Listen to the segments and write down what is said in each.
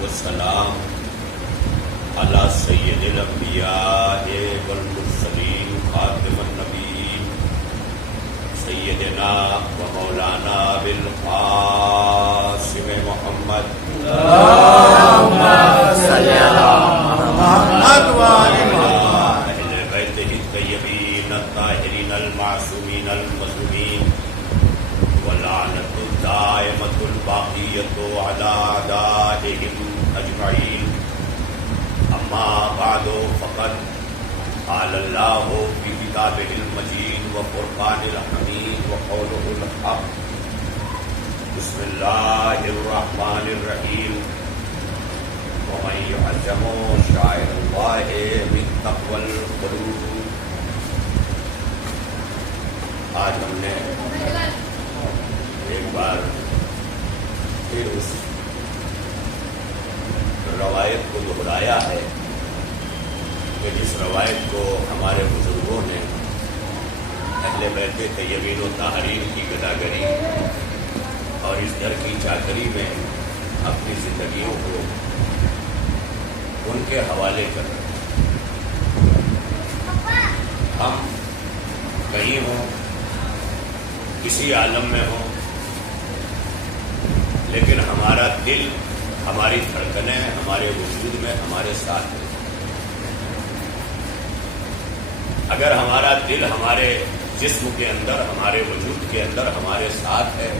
والسلام علی سید الانبیاء والمرسلین خاتم النبیین سیدنا و مولانا بالقاسم محمد اللهم صل علی محمد وآل محمد اہل بیتہ الطیبین الطاہرین المعصومین المظلومین ولعنۃ الدائمۃ الباقیۃ علی اعدائہم اجمعین. اما بعد فقد قال اللہ فی کتابہ المجید وفرقان الحمید وقولہ الحق. بسم اللہ الرحمن الرحیم. ومن يعظم شعائر اللہ من تقوى القلوب. آج ہم نے ایک بار پھر اس روایت کو دہرایا ہے کہ جس روایت کو ہمارے بزرگوں نے اہل بیت طیبین و طاہرین کی گداگری اور اس در کی چاکری میں اپنی زندگیوں کو ان کے حوالے کر رہے ہیں. ہم کہیں ہوں، کسی عالم میں ہوں، لیکن ہمارا دل، ہماری دھڑکنیں ہمارے وجود میں ہمارے ساتھ ہے. اگر ہمارا دل ہمارے جسم کے اندر، ہمارے وجود کے اندر ہمارے ساتھ ہے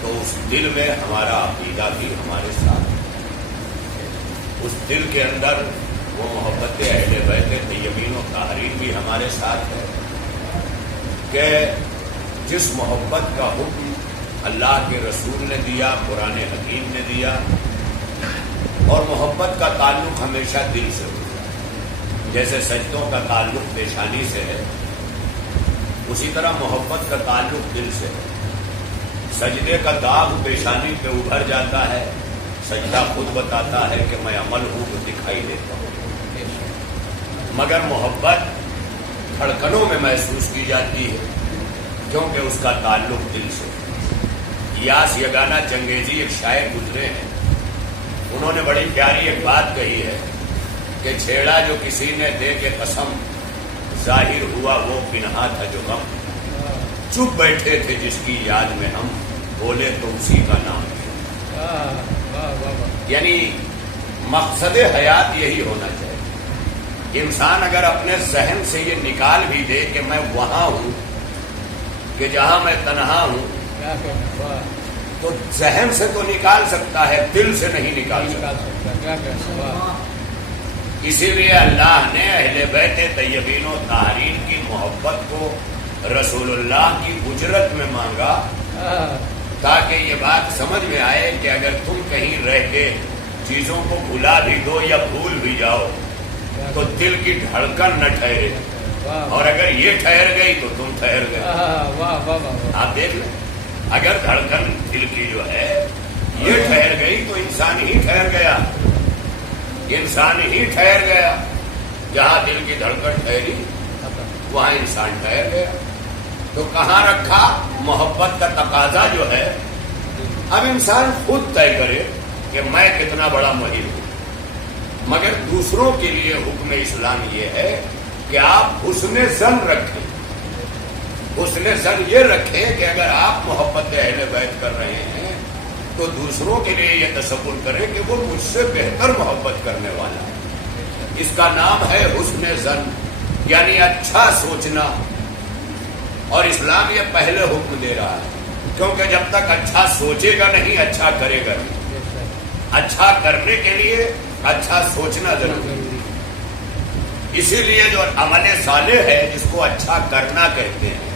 تو اس دل میں ہمارا عقیدہ بھی ہمارے ساتھ ہے. اس دل کے اندر وہ محبت اہل بیت طیبین و طاہرین بھی ہمارے ساتھ ہے کہ جس محبت کا حکم اللہ کے رسول نے دیا، قرآن حکیم نے دیا، اور محبت کا تعلق ہمیشہ دل سے ہوتا ہے. جیسے سجدوں کا تعلق پیشانی سے ہے، اسی طرح محبت کا تعلق دل سے ہے. سجدے کا داغ پیشانی پہ ابھر جاتا ہے، سجدہ خود بتاتا ہے کہ میں عمل ہوں تو دکھائی دیتا ہوں، مگر محبت دھڑکنوں میں محسوس کی جاتی ہے کیونکہ اس کا تعلق دل سے. یاس یگانا چنگیزی ایک شاعر گزرے ہیں، انہوں نے بڑی پیاری ایک بات کہی ہے کہ چھیڑا جو کسی نے دے کے قسم، ظاہر ہوا وہ پنہا تھا جو غم. چپ بیٹھے تھے جس کی یاد میں ہم، بولے تو اسی کا نام. یعنی مقصد حیات یہی ہونا چاہیے. انسان اگر اپنے ذہن سے یہ نکال بھی دے کہ میں وہاں ہوں، کہ جہاں میں تنہا ہوں، تو ذہن سے تو نکال سکتا ہے، دل سے نہیں نکال سکتا. اسی لیے اللہ نے اہل بیت طیبین و طاہرین کی محبت کو رسول اللہ کی اجرت میں مانگا تاکہ یہ بات سمجھ میں آئے کہ اگر تم کہیں رہ کے چیزوں کو بھلا بھی دو یا بھول بھی جاؤ تو دل کی دھڑکن نہ ٹھہرے، اور اگر یہ ٹھہر گئی تو تم ٹھہر گئے. آپ دیکھ لیں، اگر دھڑکن دل کی جو ہے یہ ٹھہر گئی تو انسان ہی ٹھہر گیا. انسان ہی ٹھہر گیا. جہاں دل کی دھڑکن ٹھہری وہاں انسان ٹھہر گیا. تو کہاں رکھا؟ محبت کا تقاضا جو ہے اب انسان خود طے کرے کہ میں کتنا بڑا مہر ہوں. مگر دوسروں کے لیے حکم اسلام یہ ہے کہ آپ حسن ظن رکھیں. حسن ظن یہ رکھیں کہ اگر آپ محبت اہل بیت کر رہے ہیں تو دوسروں کے لیے یہ تصور کریں کہ وہ مجھ سے بہتر محبت کرنے والا ہے. اس کا نام ہے حسن ظن، یعنی اچھا سوچنا. اور اسلام یہ پہلے حکم دے رہا ہے کیونکہ جب تک اچھا سوچے گا نہیں، اچھا کرے گا نہیں. اچھا کرنے کے لیے اچھا سوچنا ضروری ہے. اسی لیے جو عمل صالح ہے جس کو اچھا کرنا کہتے ہیں،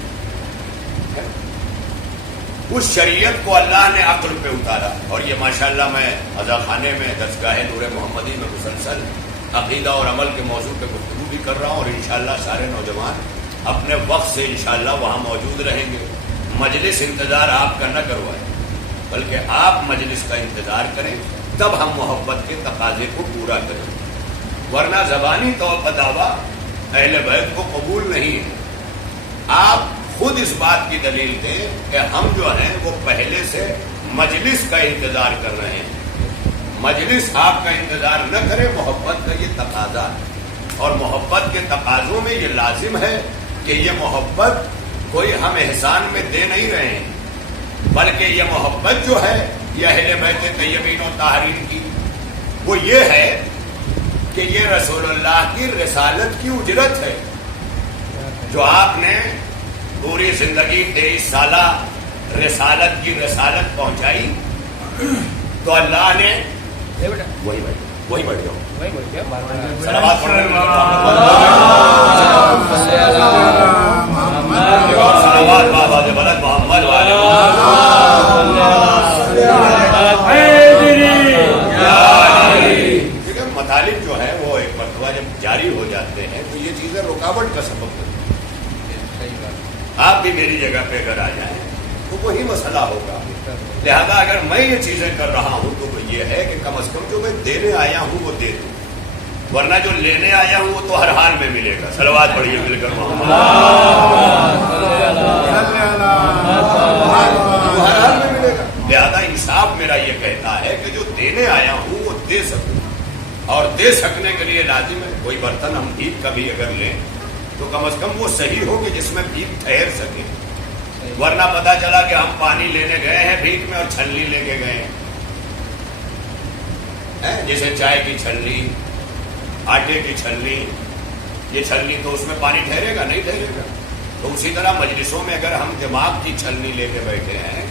اس شریعت کو اللہ نے عقل پہ اتارا. اور یہ ماشاءاللہ میں عزا خانے میں درسگاہ نور محمدی میں مسلسل عقیدہ اور عمل کے موضوع پہ گفتگو بھی کر رہا ہوں، اور انشاءاللہ سارے نوجوان اپنے وقت سے انشاءاللہ وہاں موجود رہیں گے. مجلس انتظار آپ کا نہ کروائیں بلکہ آپ مجلس کا انتظار کریں، تب ہم محبت کے تقاضے کو پورا کریں. ورنہ زبانی طور پر دعویٰ اہل بیت کو قبول نہیں ہے. آپ خود اس بات کی دلیل دیں کہ ہم جو ہیں وہ پہلے سے مجلس کا انتظار کر رہے ہیں. مجلس آپ کا انتظار نہ کرے، محبت کا یہ تقاضا ہے، اور محبت کے تقاضوں میں یہ لازم ہے کہ یہ محبت کوئی ہم احسان میں دے نہیں رہے ہیں، بلکہ یہ محبت جو ہے یہ اہل بیت طیبین و طاہرین کی، وہ یہ ہے کہ یہ رسول اللہ کی رسالت کی اجرت ہے، جو آپ نے پوری زندگی 23 سالہ رسالت کی رسالت پہنچائی، تو اللہ نے وہی بیٹھ جاؤ صلوات پڑھ رہے ہیں، صلوات بابا دے بلد محمد والے مطالب جو ہے وہ ایک مرتبہ جب جاری ہو جاتے ہیں تو یہ چیزیں رکاوٹ کا سبب بنتی ہیں۔ آپ بھی میری جگہ پہ اگر آ جائیں تو وہی مسئلہ ہوگا، لہذا اگر میں یہ چیزیں کر رہا ہوں تو وہ یہ ہے کہ کم از کم جو میں دینے آیا ہوں وہ دے دوں، ورنہ جو لینے آیا ہوں وہ تو ہر حال میں ملے گا۔ صلوات پڑھیے مل کر محمد، وہ ہر حال میں ملے گا۔ لہذا انصاف میرا یہ کہتا ہے کہ جو دینے آیا ہوں وہ دے سکوں، اور دے سکنے کے لیے لازم ہے کوئی برتن ہم بھیک کا بھی اگر لیں تو کم از کم وہ صحیح ہو کہ جس میں بھیک ٹھہر سکے، ورنہ پتا چلا کہ ہم پانی لینے گئے ہیں بھیک میں اور چھلنی لے کے گئے ہیں، جیسے چائے کی چھلنی، آٹے کی چھلنی، یہ چھلنی تو اس میں پانی ٹھہرے گا نہیں ٹھہرے گا۔ تو اسی طرح مجلسوں میں اگر ہم دماغ کی چھلنی لے کے بیٹھے ہیں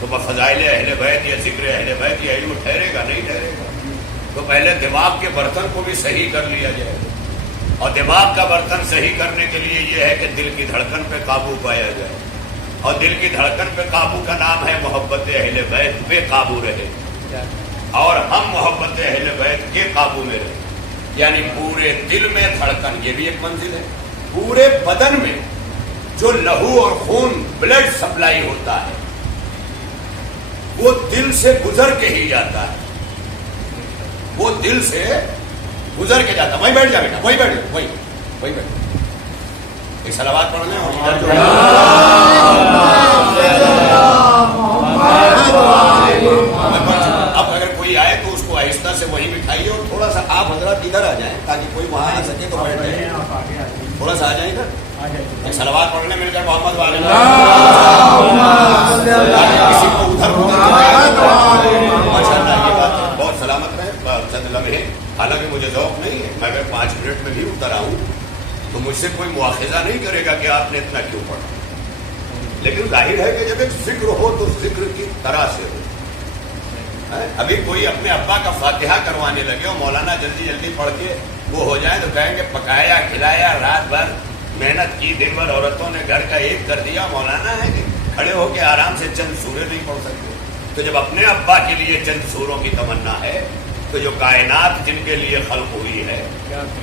تو فضائل اہل بیت یا ذکر اہل بیت یا علم ٹھہرے گا نہیں ٹھہرے گا۔ تو پہلے دماغ کے برتن کو بھی صحیح کر لیا جائے، اور دماغ کا برتن صحیح کرنے کے لیے یہ ہے کہ دل کی دھڑکن پہ قابو پایا جائے، اور دل کی دھڑکن پہ قابو کا نام ہے محبت اہل بیت پہ قابو رہے، اور ہم محبت اہل بیت کے قابو میں رہے، یعنی پورے دل میں دھڑکن، یہ بھی ایک منزل ہے۔ پورے بدن میں جو لہو اور خون بلڈ سپلائی ہوتا ہے وہ دل سے گزر کے ہی جاتا ہے، وہ دل سے گزر کے جاتا ہے۔ وہیں بیٹھ جا بیٹا، وہیں بیٹھ جا، وہیں بیٹھ۔ ایک صلوات پڑھنے اور اب اگر کوئی آئے تو اس کو آہستہ سے وہیں بٹھائیے، اور تھوڑا سا آپ حضرات ادھر آ جائیں تاکہ کوئی وہاں آ سکے تو بیٹھ جائے، تھوڑا سا آ جائیں ادھر۔ ایک صلوات پڑھنے مل کر محمد والے کسی کو ادھر ماشاء اللہ یہ بات ہے، بہت سلامت رہے۔ چند لمحے، حالانکہ مجھے ذوق نہیں ہے، میں اگر 5 منٹ میں بھی اتر آؤں تو مجھ سے کوئی مواخذہ نہیں کرے گا کہ آپ نے اتنا کیوں پڑھا، لیکن ظاہر ہے کہ جب ایک ذکر ہو تو ذکر کی طرح سے ہو۔ ابھی کوئی اپنے ابا کا فاتحہ کروانے لگے اور مولانا جلدی جلدی پڑھ کے وہ ہو جائے تو کہیں گے پکایا کھلایا رات بھر محنت کی، دن بھر عورتوں نے گھر کا ایک کر دیا، مولانا ہے کہ کھڑے ہو کے آرام سے چند سورے نہیں پڑھ سکتے؟ تو جب اپنے ابا کے لیے چند سوروں کی تمنا ہے تو جو کائنات جن کے لیے خلق ہوئی ہے،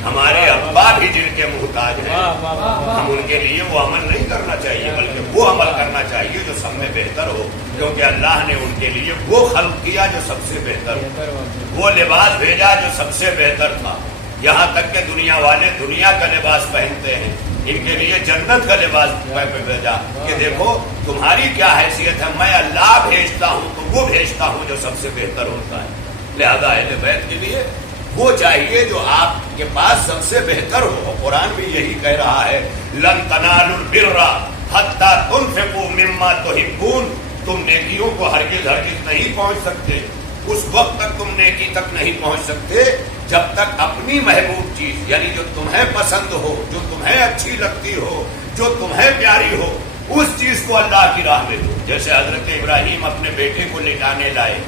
ہمارے ابا بھی جن کے محتاج ہیں، ہم ان کے لیے وہ عمل نہیں کرنا چاہیے بلکہ وہ عمل کرنا چاہیے جو سب میں بہتر ہو، کیونکہ اللہ نے ان کے لیے وہ خلق کیا جو سب سے بہتر ہو، وہ لباس بھیجا جو سب سے بہتر تھا، یہاں تک کہ دنیا والے دنیا کا لباس پہنتے ہیں، ان کے لیے جنت کا لباس بھیجا کہ دیکھو تمہاری کیا حیثیت ہے، میں اللہ بھیجتا ہوں تو وہ بھیجتا ہوں جو سب سے بہتر ہوتا ہے۔ لہذا اہل بیت کے لیے وہ چاہیے جو آپ کے پاس سب سے بہتر ہو۔ قرآن بھی یہی کہہ رہا ہے، لن تنالوا البر حتی تنفقوا مما تحبون، تم نیکیوں کو ہرگز نہیں پہنچ سکتے، اس وقت تک تم نیکی تک نہیں پہنچ سکتے جب تک اپنی محبوب چیز، یعنی جو تمہیں پسند ہو، جو تمہیں اچھی لگتی ہو، جو تمہیں پیاری ہو، اس چیز کو اللہ کی راہ میں دو۔ جیسے حضرت ابراہیم اپنے بیٹے کو لٹانے لائے،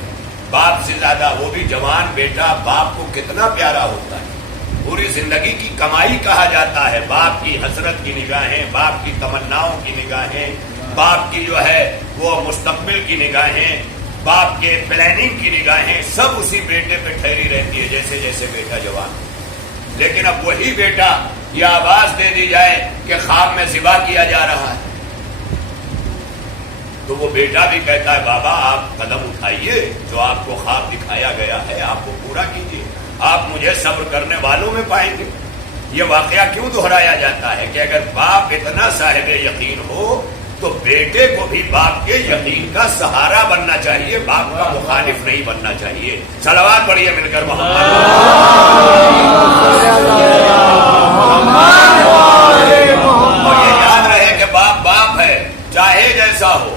باپ سے زیادہ، وہ بھی جوان بیٹا، باپ کو کتنا پیارا ہوتا ہے، پوری زندگی کی کمائی کہا جاتا ہے، باپ کی حسرت کی نگاہیں، باپ کی تمناؤں کی نگاہیں، باپ کی جو ہے وہ مستقبل کی نگاہیں، باپ کے پلاننگ کی نگاہیں، سب اسی بیٹے پہ ٹھہری رہتی ہے جیسے جیسے بیٹا جوان۔ لیکن اب وہی بیٹا یہ آواز دے دی جائے کہ خواب میں ذبح کیا جا رہا ہے تو وہ بیٹا بھی کہتا ہے بابا آپ قدم اٹھائیے، جو آپ کو خواب دکھایا گیا ہے آپ کو پورا کیجیے، آپ مجھے صبر کرنے والوں میں پائیں گے۔ یہ واقعہ کیوں دہرایا جاتا ہے کہ اگر باپ اتنا صاحب یقین ہو تو بیٹے کو بھی باپ کے یقین کا سہارا بننا چاہیے، باپ کا مخالف نہیں بننا چاہیے۔ صلوات پڑھیے مل کر محمد۔ اور یہ یاد رہے کہ باپ باپ ہے، چاہے جیسا ہو۔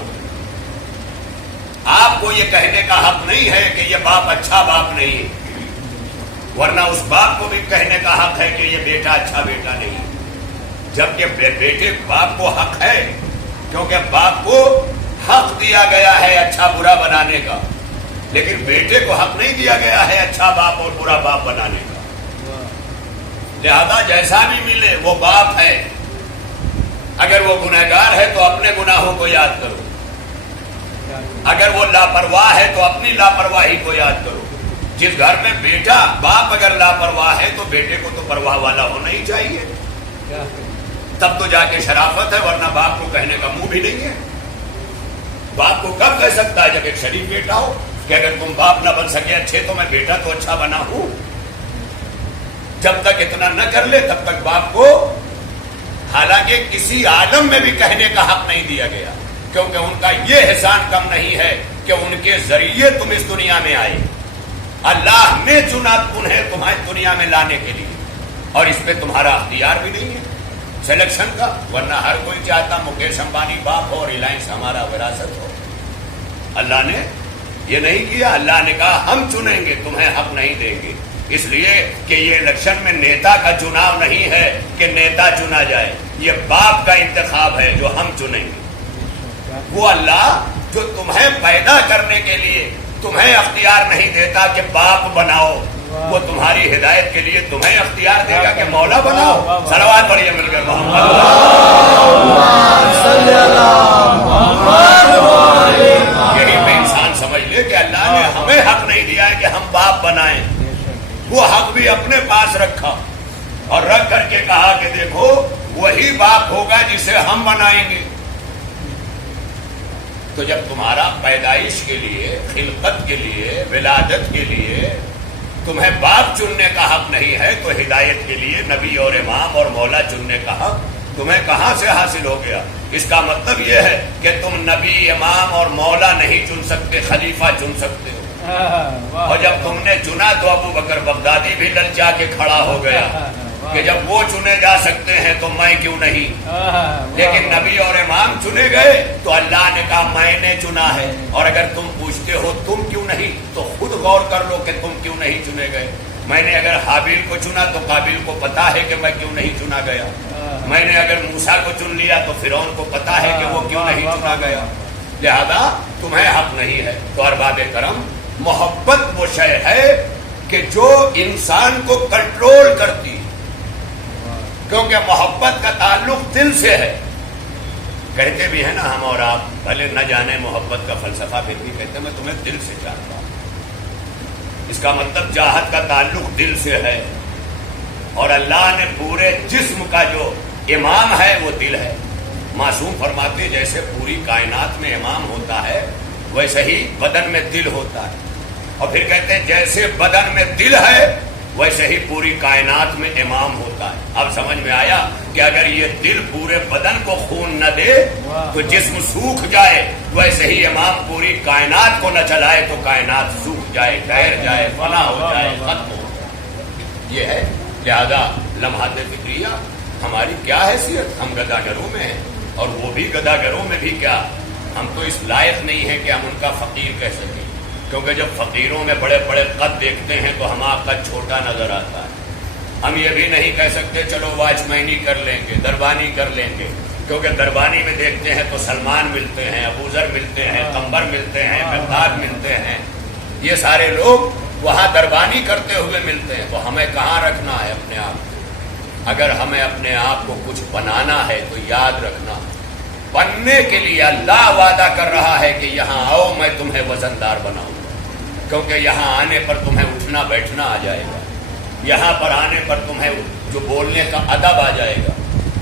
آپ کو یہ کہنے کا حق نہیں ہے کہ یہ باپ اچھا باپ نہیں، ورنہ اس باپ کو بھی کہنے کا حق ہے کہ یہ بیٹا اچھا بیٹا نہیں، جبکہ بیٹے باپ کو حق ہے، کیونکہ باپ کو حق دیا گیا ہے اچھا برا بنانے کا، لیکن بیٹے کو حق نہیں دیا گیا ہے اچھا باپ اور برا باپ بنانے کا۔ لہذا جیسا بھی ملے وہ باپ ہے، اگر وہ گنہگار ہے تو اپنے گناہوں کو یاد کرو، اگر وہ لاپرواہ ہے تو اپنی لاپرواہی کو یاد کرو۔ جس گھر میں بیٹا باپ اگر لاپرواہ ہے تو بیٹے کو تو پرواہ والا ہونا ہی چاہیے، تب تو جا کے شرافت ہے، ورنہ باپ کو کہنے کا منہ بھی نہیں ہے۔ باپ کو کب کہہ سکتا ہے؟ جب ایک شریف بیٹا ہو کہ اگر تم باپ نہ بن سکے اچھے تو میں بیٹا تو اچھا بنا ہوں۔ جب تک اتنا نہ کر لے تب تک باپ کو حالانکہ کسی عالم میں بھی کہنے کا حق نہیں دیا گیا، کیونکہ ان کا یہ احسان کم نہیں ہے کہ ان کے ذریعے تم اس دنیا میں آئے۔ اللہ نے چنا انہیں تمہیں دنیا میں لانے کے لیے، اور اس پہ تمہارا اختیار بھی نہیں ہے سلیکشن کا، ورنہ ہر کوئی چاہتا مکیش امبانی باپ ہو، ریلائنس ہمارا وراثت ہو۔ اللہ نے یہ نہیں کیا، اللہ نے کہا ہم چنیں گے، تمہیں حق نہیں دیں گے، اس لیے کہ یہ الیکشن میں نیتا کا چناؤ نہیں ہے کہ نیتا چنا جائے، یہ باپ کا انتخاب ہے جو ہم چنیں گے۔ وہ اللہ جو تمہیں پیدا کرنے کے لیے تمہیں اختیار نہیں دیتا کہ باپ بناؤ، وہ تمہاری ہدایت کے لیے تمہیں اختیار دے گا کہ مولا بناؤ۔ صلوات پڑھیے مل کر محمد۔ یہی پہ انسان سمجھ لے کہ اللہ نے ہمیں حق نہیں دیا ہے کہ ہم باپ بنائیں، وہ حق بھی اپنے پاس رکھا اور رکھ کر کے کہا کہ دیکھو وہی باپ ہوگا جسے ہم بنائیں گے۔ تو جب تمہارا پیدائش کے لیے، خلقت کے لیے، ولادت کے لیے تمہیں باپ چننے کا حق نہیں ہے تو ہدایت کے لیے نبی اور امام اور مولا چننے کا حق تمہیں کہاں سے حاصل ہو گیا؟ اس کا مطلب یہ ہے کہ تم نبی، امام اور مولا نہیں چن سکتے، خلیفہ چن سکتے ہو۔ اور جب تم نے چنا تو ابو بکر بغدادی بھی للچا کے کھڑا ہو گیا کہ جب وہ چنے جا سکتے ہیں تو میں کیوں نہیں؟ لیکن نبی اور امام چنے گئے تو اللہ نے کہا میں نے چنا ہے، اور اگر تم پوچھتے ہو تم کیوں نہیں تو خود غور کر لو کہ تم کیوں نہیں چنے گئے۔ میں نے اگر حابیل کو چنا تو قابیل کو پتا ہے کہ میں کیوں نہیں چنا گیا، میں نے اگر موسیٰ کو چن لیا تو فرعون کو پتا ہے کہ وہ کیوں نہیں چنا گیا، لہذا تمہیں حق نہیں ہے۔ تو ارباب کرم، محبت وہ شے ہے کہ جو انسان کو کنٹرول کرتی، کیونکہ محبت کا تعلق دل سے ہے۔ کہتے بھی ہیں نا ہم اور آپ، بھلے نہ جانے محبت کا فلسفہ، پھر بھی کہتے ہیں میں تمہیں دل سے چاہتا ہوں۔ اس کا مطلب چاہت کا تعلق دل سے ہے، اور اللہ نے پورے جسم کا جو امام ہے وہ دل ہے۔ معصوم فرماتے جیسے پوری کائنات میں امام ہوتا ہے ویسے ہی بدن میں دل ہوتا ہے، اور پھر کہتے ہیں جیسے بدن میں دل ہے ویسے ہی پوری کائنات میں امام ہوتا ہے۔ اب سمجھ میں آیا کہ اگر یہ دل پورے بدن کو خون نہ دے تو جسم سوکھ جائے، ویسے ہی امام پوری کائنات کو نہ چلائے تو کائنات سوکھ جائے، ٹھہر جائے، فنا ہو جائے، ختم ہو جائے۔ یہ ہے لہذا لمحات فکریہ ہماری کیا حیثیت؟ ہم گداگروں میں ہیں، اور وہ بھی گداگروں میں بھی کیا، ہم تو اس لائق نہیں ہیں کہ ہم ان کا فقیر کہہ سکیں، کیونکہ جب فقیروں میں بڑے بڑے قد دیکھتے ہیں تو ہمارا قد چھوٹا نظر آتا ہے۔ ہم یہ بھی نہیں کہہ سکتے چلو واچ مینی کر لیں گے، دربانی کر لیں گے، کیونکہ دربانی میں دیکھتے ہیں تو سلمان ملتے ہیں، ابو ذر ملتے ہیں، قمبر ملتے ہیں، مقداد ملتے ہیں، یہ سارے لوگ وہاں دربانی کرتے ہوئے ملتے ہیں۔ تو ہمیں کہاں رکھنا ہے اپنے آپ؟ اگر ہمیں اپنے آپ کو کچھ بنانا ہے تو یاد رکھنا، بننے کے لیے اللہ وعدہ کر رہا ہے کہ یہاں آؤ میں تمہیں وزندار بناؤں گا، کیونکہ یہاں آنے پر تمہیں اٹھنا بیٹھنا آ جائے گا، یہاں پر آنے پر تمہیں جو بولنے کا ادب آ جائے گا،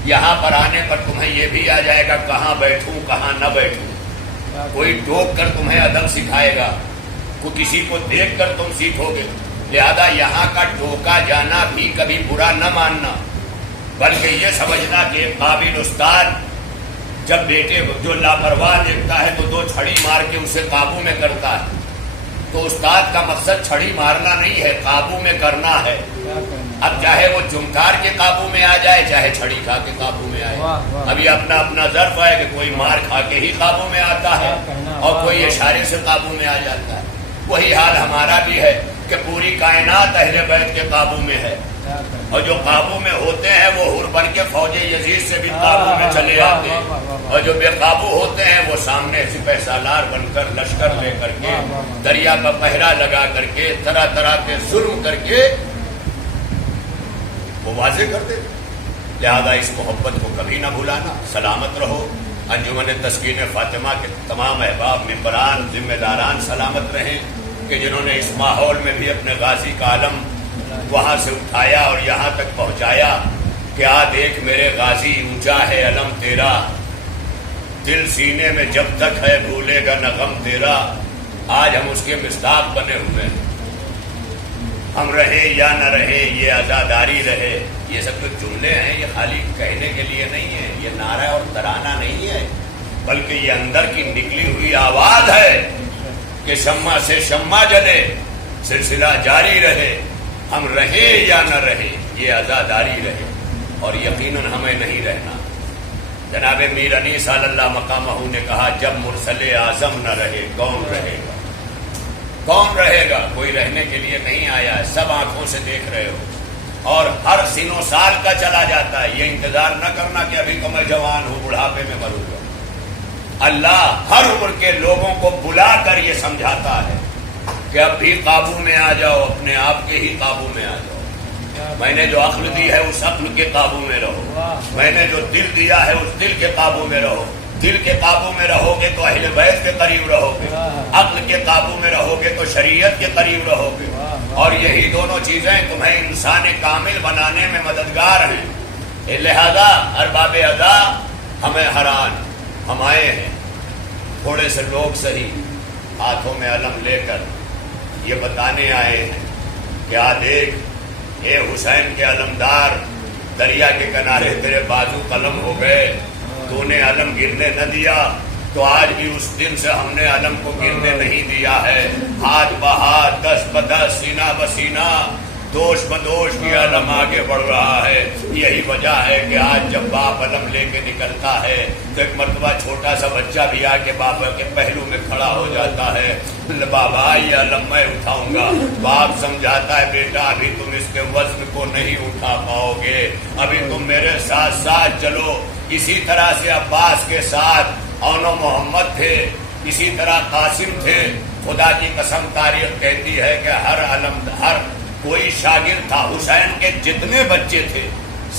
یہاں پر آنے پر تمہیں یہ بھی آ جائے گا کہاں بیٹھوں کہاں نہ بیٹھوں۔ کوئی ٹوک کر تمہیں ادب سکھائے گا، کوئی کسی کو دیکھ کر تم سیکھو گے، لہذا یہاں کا ٹوکا جانا بھی کبھی برا نہ ماننا، بلکہ یہ سمجھنا کہ ایک قابل استاد جب بیٹے جو لاپرواہ دیکھتا ہے تو 2 چھڑی مار کے اسے قابو میں کرتا ہے. تو استاد کا مقصد چھڑی مارنا نہیں ہے، قابو میں کرنا ہے. اب چاہے وہ جمکار کے قابو میں آ جائے، چاہے چھڑی کھا کے قابو میں آئے. ابھی اپنا اپنا ظرف ہے کہ کوئی مار کھا کے ہی قابو میں آتا ہے اور کوئی اشارے سے قابو میں آ جاتا ہے. وہی حال ہمارا بھی ہے کہ پوری کائنات اہل بیت کے قابو میں ہے، اور جو قابو میں ہوتے ہیں وہ حر بن کے فوج یزید سے بھی قابو میں چلے آتے ہیں، اور جو بے قابو ہوتے ہیں وہ سامنے سپہ سالار بن کر لشکر لے کر کے دریا کا پہرا لگا کر کے طرح طرح کے ظلم کر کے وہ واضح کر دیتے. لہذا اس محبت کو کبھی نہ بھولانا. سلامت رہو. انجمن تسکین فاطمہ کے تمام احباب، ممبران، ذمہ داران سلامت رہیں کہ جنہوں نے اس ماحول میں بھی اپنے غازی کا علم وہاں سے اٹھایا اور یہاں تک پہنچایا کہ آ دیکھ میرے غازی، اونچا ہے علم تیرا، دل سینے میں جب تک ہے بھولے گا نہ غم تیرا. آج ہم اس کے مصداق بنے ہوئے ہیں. ہم رہے یا نہ رہے، یہ عزاداری رہے، یہ سب جو جملے ہیں یہ خالی کہنے کے لیے نہیں ہے، یہ نعرہ اور ترانہ نہیں ہے، بلکہ یہ اندر کی نکلی ہوئی آواز ہے کہ شمع سے شمع جلے، سلسلہ جاری رہے. ہم رہے یا نہ رہے، یہ عزاداری رہے، اور یقیناً ہمیں نہیں رہنا. جناب میر علی صلی اللہ مقامہ نے کہا جب مرسل اعظم نہ رہے کون رہے گا؟ کون رہے گا؟ کوئی رہنے کے لیے نہیں آیا ہے، سب آنکھوں سے دیکھ رہے ہو، اور ہر سن و سال کا چلا جاتا ہے. یہ انتظار نہ کرنا کہ ابھی تو میں جوان ہوں، بڑھاپے میں مروں گا. اللہ ہر عمر کے لوگوں کو بلا کر یہ سمجھاتا ہے کہ اب بھی قابو میں آ جاؤ، اپنے آپ کے ہی قابو میں آ جاؤ. میں نے جو عقل دی ہے اس عقل کے قابو میں رہو، میں نے جو دل دیا ہے اس دل کے قابو میں رہو. دل کے قابو میں رہو گے تو اہل بیت کے قریب رہو گے، عقل کے قابو میں رہو گے تو شریعت کے قریب رہو گے، اور یہی دونوں چیزیں تمہیں انسان کامل بنانے میں مددگار ہیں. لہذا ارباب ادا ہمیں حیران، ہم آئے ہیں تھوڑے سے لوگ صحیح ہاتھوں میں علم لے کر یہ بتانے آئے ہیں کہ آ دیکھ اے حسین کے علمدار، دریا کے کنارے تیرے بازو قلم ہو گئے، تو نے علم گرنے نہ دیا، تو آج بھی اس دن سے ہم نے علم کو گرنے نہیں دیا ہے. ہاتھ بہاتھ، دس بدس، سینہ بسینہ، دوش بدوش یہ علم آگے بڑھ رہا ہے. یہی وجہ ہے کہ آج جب باپ علم لے کے نکلتا ہے تو ایک مرتبہ چھوٹا سا بچہ بھی آ کے بابا کے پہلو میں کھڑا ہو جاتا ہے. بابا یہ علم میں اٹھاؤں گا. باپ سمجھاتا ہے بیٹا ابھی تم اس کے وزن کو نہیں اٹھا پاؤ گے، ابھی تم میرے ساتھ ساتھ چلو. اسی طرح سے عباس کے ساتھ اون و محمد تھے، اسی طرح قاسم تھے. خدا کی قسم تاریخ کہتی ہے کہ ہر کوئی شاگرد تھا. حسین کے جتنے بچے تھے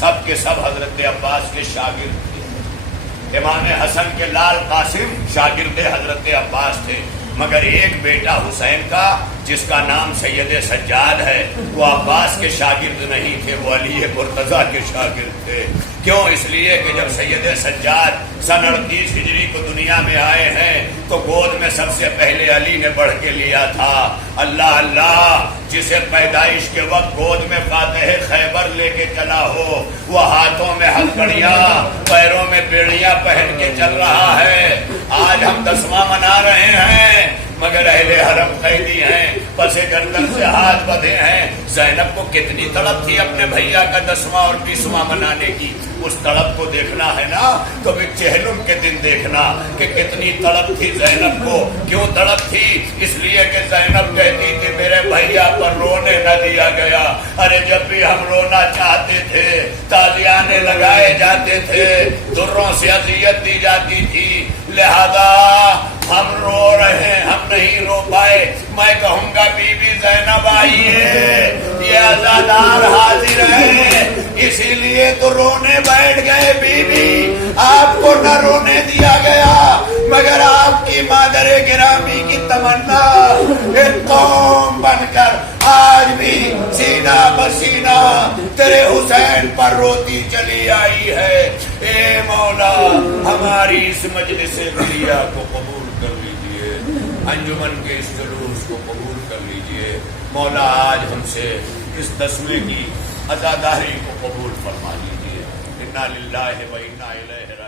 سب کے سب حضرت عباس کے شاگرد تھے. امام حسن کے لال قاسم شاگرد حضرت عباس تھے، مگر ایک بیٹا حسین کا جس کا نام سید سجاد ہے وہ عباس کے شاگرد نہیں تھے، وہ علی مرتضیٰ کے شاگرد تھے. کیوں؟ اس لیے کہ جب سید سجاد سن 38 ہجری کو دنیا میں آئے ہیں تو گود میں سب سے پہلے علی نے بڑھ کے لیا تھا. اللہ اللہ، جسے پیدائش کے وقت گود میں فاتح خیبر لے کے چلا ہو، وہ ہاتھوں میں ہتھکڑیاں پیروں میں بیڑیاں پہن کے چل رہا ہے. آج ہم 10واں منا رہے ہیں مگر اہل حرم قیدی ہیں، پس گردن سے ہاتھ بدھے ہیں. زینب کو کتنی تڑپ تھی اپنے بھیا کا 10واں اور 20واں منانے کی. اس تڑپ کو دیکھنا ہے نا تو بھی چہلم کے دن دیکھنا کہ کتنی تڑپ تھی زینب کو. کیوں تڑپ تھی؟ اس لیے کہ زینب کہتی تھی میرے بھیا پر رونے نہ دیا گیا. ارے جب بھی ہم رونا چاہتے تھے تالیانے لگائے جاتے تھے، دروں سے اذیت دی جاتی تھی. لہذا ہم رو رہے ہیں، ہم نہیں رو پائے. میں کہوں گا بی بی زینب آئیے، یہ عزادار حاضر ہے، اسی لیے تو رونے بیٹھ گئے. بی بی آپ کو نہ رونے دیا گیا مگر آپ کی مادر گرامی کی تمنا ایک قوم بن کر آج بھی سینہ بسینہ تیرے حسین پر روتی چلی آئی ہے. اے مولا ہماری اس مجلس بلیا کو قبول کر لیجئے، انجمن کے اس جلوس کو قبول کر لیجئے. مولا آج ہم سے اس 10ویں کی عزاداری کو قبول فرما لیجئے. انا للہ و انا الیہ راجعون.